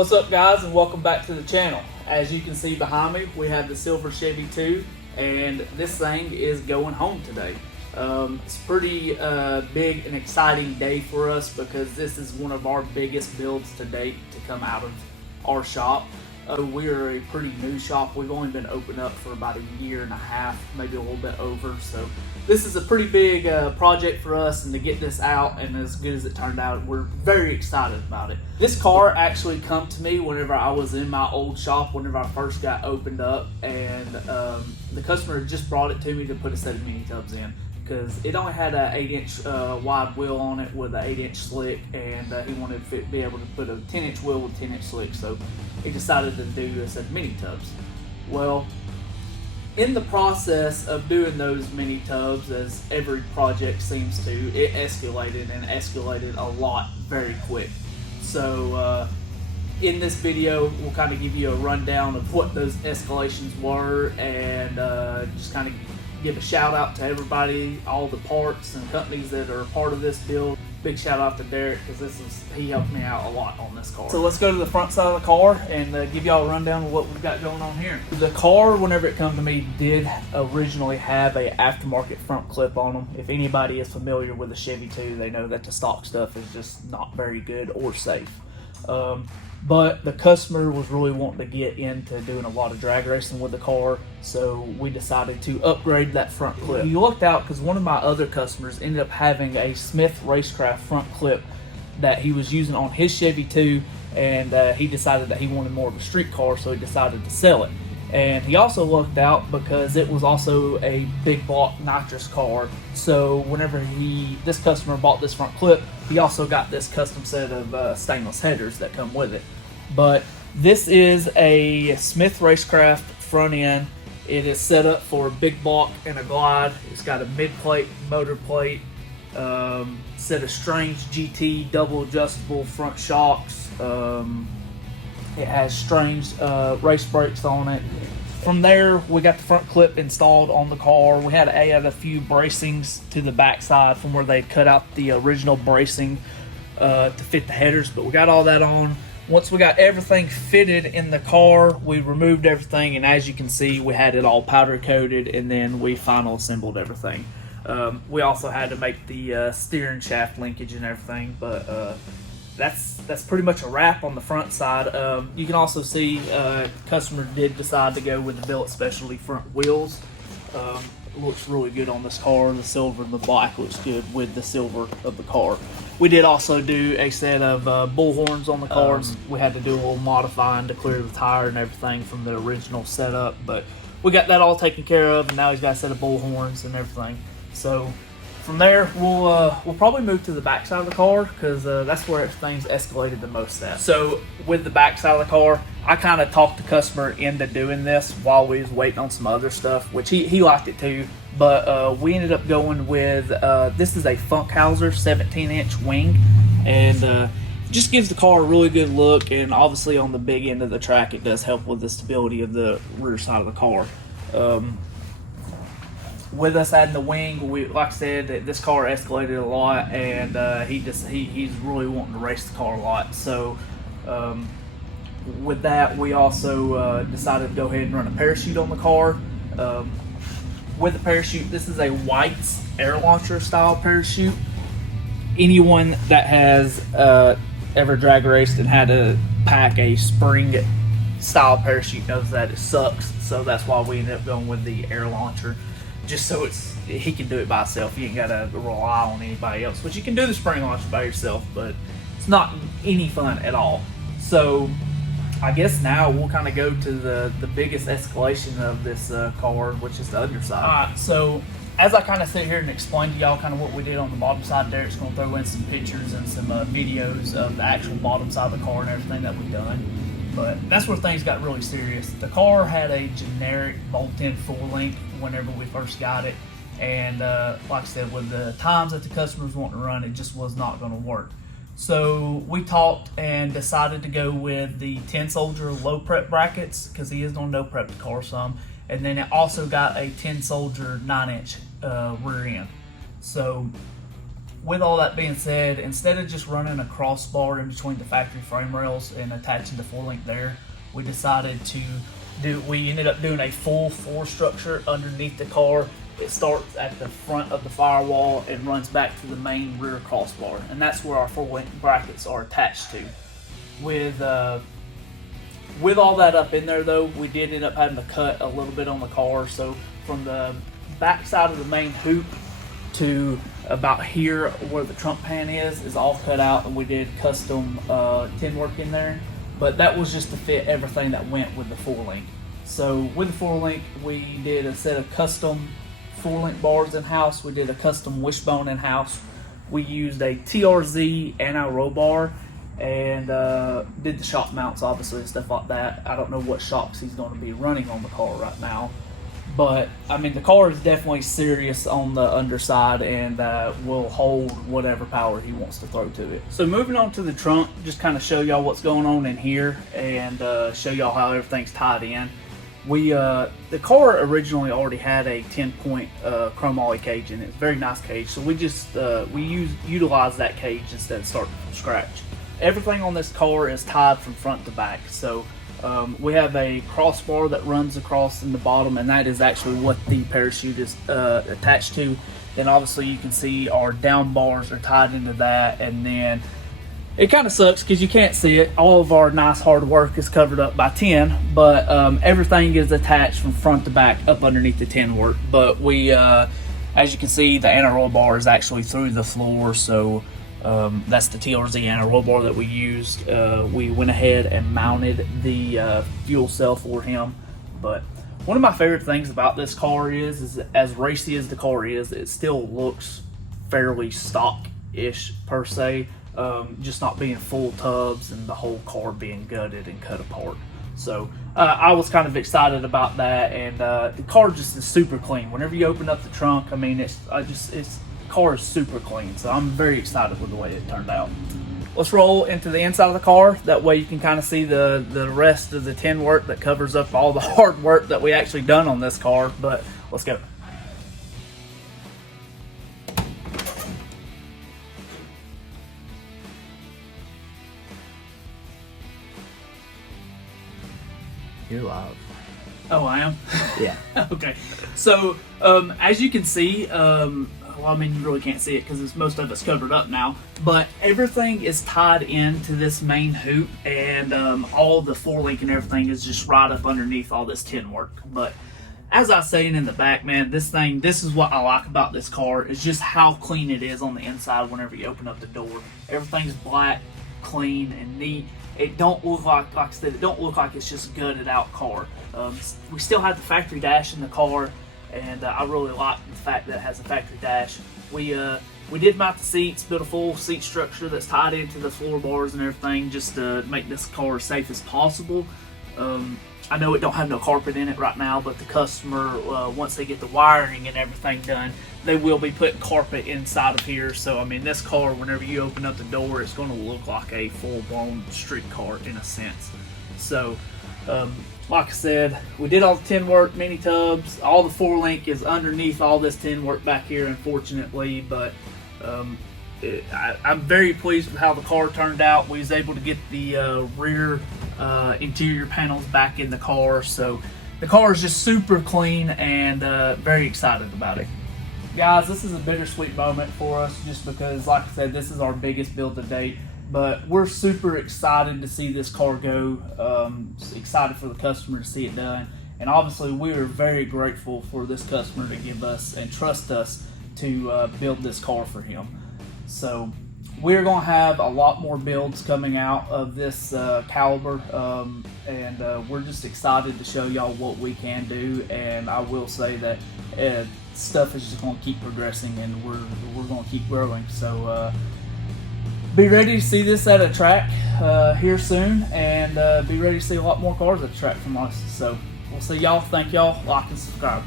What's up, guys, and welcome back to the channel. As you can see behind me, we have the Silver Chevy 2, and this thing is going home today. It's a pretty big and exciting day for us because this is one of our biggest builds to date to come out of our shop. We are a pretty new shop. We've only been open up for about a year and a half, maybe a little bit over. So this is a pretty big project for us, and to get this out and as good as it turned out, we're very excited about it. This car actually come to me whenever I was in my old shop, whenever I first got opened up, and the customer just brought it to me to put a set of mini tubs in, because it only had an 8-inch wide wheel on it with an 8-inch slick, and he wanted to be able to put a 10-inch wheel with 10-inch slick, so he decided to do a set of mini tubs. Well, in the process of doing those mini tubs, as every project seems to, it escalated a lot very quick. So in this video, we'll kind of give you a rundown of what those escalations were, and just kind of give a shout out to everybody, all the parts and companies that are a part of this build. Big shout out to Derek, because he helped me out a lot on this car. So let's go to the front side of the car and give y'all a rundown of what we've got going on here. The car, whenever it come to me, did originally have a aftermarket front clip on them. If anybody is familiar with a Chevy 2, they know that the stock stuff is just not very good or safe. But the customer was really wanting to get into doing a lot of drag racing with the car, so we decided to upgrade that front clip. We looked out because one of my other customers ended up having a Smith Racecraft front clip that he was using on his Chevy 2, and he decided that he wanted more of a street car, so he decided to sell it. And he also looked out because it was also a big block nitrous car, so whenever this customer bought this front clip, he also got this custom set of stainless headers that come with it. But this is a Smith Racecraft front end. It is set up for a big block and a glide. It's got a mid plate, motor plate, set of Strange GT double adjustable front shocks. It has Strange race brakes on it. From there, we got the front clip installed on the car. We had to add a few bracings to the backside from where they cut out the original bracing to fit the headers, but we got all that on. Once we got everything fitted in the car, we removed everything, and as you can see, we had it all powder coated, and then we final assembled everything. We also had to make the steering shaft linkage and everything, but that's pretty much a wrap on the front side. You can also see customer did decide to go with the Billet Specialty front wheels. Looks really good on this car. The silver and the black looks good with the silver of the car. We did also do a set of bull horns on the cars. We had to do a little modifying to clear the tire and everything from the original setup, but we got that all taken care of, and now he's got a set of bull horns and everything. So from there, we'll probably move to the back side of the car, because that's where things escalated the most at. So with the back side of the car, I kind of talked the customer into doing this while we was waiting on some other stuff, which he liked it too. But we ended up going with, this is a Funkhauser 17-inch wing, and just gives the car a really good look, and obviously on the big end of the track, it does help with the stability of the rear side of the car. With us adding the wing, like I said, this car escalated a lot, and he's really wanting to race the car a lot. So with that, we also decided to go ahead and run a parachute on the car. With the parachute, this is a White's air launcher style parachute. Anyone that has ever drag raced and had to pack a spring style parachute knows that it sucks. So that's why we ended up going with the air launcher, just so he can do it by himself. You ain't gotta rely on anybody else, but you can do the spring launcher by yourself, but it's not any fun at all. So I guess now we'll kind of go to the biggest escalation of this car, which is the underside. Alright, so as I kind of sit here and explain to y'all kind of what we did on the bottom side, Derek's going to throw in some pictures and some videos of the actual bottom side of the car and everything that we've done. But that's where things got really serious. The car had a generic bolt-in full link whenever we first got it, and like I said, with the times that the customers want to run, it just was not going to work. So we talked and decided to go with the 10 soldier low prep brackets, because he is going to no prep the car some, and then it also got a 10 soldier 9-inch rear end. So with all that being said, instead of just running a crossbar in between the factory frame rails and attaching the 4-link there, we decided to we ended up doing a full floor structure underneath the car. It starts at the front of the firewall and runs back to the main rear crossbar, and that's where our 4-link brackets are attached to. With all that up in there though, we did end up having to cut a little bit on the car. So from the back side of the main hoop to about here where the trunk pan is all cut out, and we did custom tin work in there. But that was just to fit everything that went with the 4-link. So with the 4-link, we did a set of custom 4-link bars in-house. We did a custom wishbone in-house. We used a TRZ anti-roll bar and did the shock mounts, obviously, and stuff like that. I don't know what shocks he's going to be running on the car right now. But, I mean, the car is definitely serious on the underside and will hold whatever power he wants to throw to it. So moving on to the trunk, just kind of show y'all what's going on in here and show y'all how everything's tied in. The car originally already had a 10-point chromoly cage in it. It's a very nice cage. So we just utilize that cage instead of starting from scratch. Everything on this car is tied from front to back. So we have a crossbar that runs across in the bottom, and that is actually what the parachute is attached to. Then obviously you can see our down bars are tied into that, and then it kind of sucks because you can't see it. All of our nice hard work is covered up by tin, but everything is attached from front to back up underneath the tin work. But we, as you can see, the anti-roll bar is actually through the floor, so that's the TRZ anti-roll bar that we used. We went ahead and mounted the fuel cell for him. But one of my favorite things about this car is as racy as the car is, it still looks fairly stock-ish per se. Just not being full tubs and the whole car being gutted and cut apart. So I was kind of excited about that, and the car just is super clean. Whenever you open up the trunk, I mean, the car is super clean. So I'm very excited with the way it turned out. Let's roll into the inside of the car. That way you can kind of see the rest of the tin work that covers up all the hard work that we actually done on this car. But let's go. You're live. Oh, I am? Yeah. Okay. So, as you can see, well, I mean, you really can't see it because most of it's covered up now, but everything is tied into this main hoop, and all the 4-link and everything is just right up underneath all this tin work. But as I was saying in the back, man, this is what I like about this car, is just how clean it is on the inside whenever you open up the door. Everything's black, clean, and neat. It don't look like I said, it don't look like it's just a gutted out car. We still have the factory dash in the car, and I really like the fact that it has a factory dash. We did mount the seats, built a full seat structure that's tied into the floorboards and everything, just to make this car as safe as possible. I know it don't have no carpet in it right now, but the customer, once they get the wiring and everything done, they will be putting carpet inside of here. So, I mean, this car, whenever you open up the door, it's going to look like a full-blown street car in a sense. So, like I said, we did all the tin work, mini tubs. All the 4-link is underneath all this tin work back here, unfortunately, but I'm very pleased with how the car turned out. We was able to get the rear interior panels back in the car, so the car is just super clean, and very excited about it. Guys, this is a bittersweet moment for us, just because, like I said, this is our biggest build to date, but we're super excited to see this car go, excited for the customer to see it done, and obviously we are very grateful for this customer to give us and trust us to build this car for him. So we're going to have a lot more builds coming out of this caliber, and we're just excited to show y'all what we can do. And I will say that stuff is just going to keep progressing, and we're going to keep growing. So be ready to see this at a track here soon, and be ready to see a lot more cars at the track from us. So we'll see y'all. Thank y'all. Like and subscribe.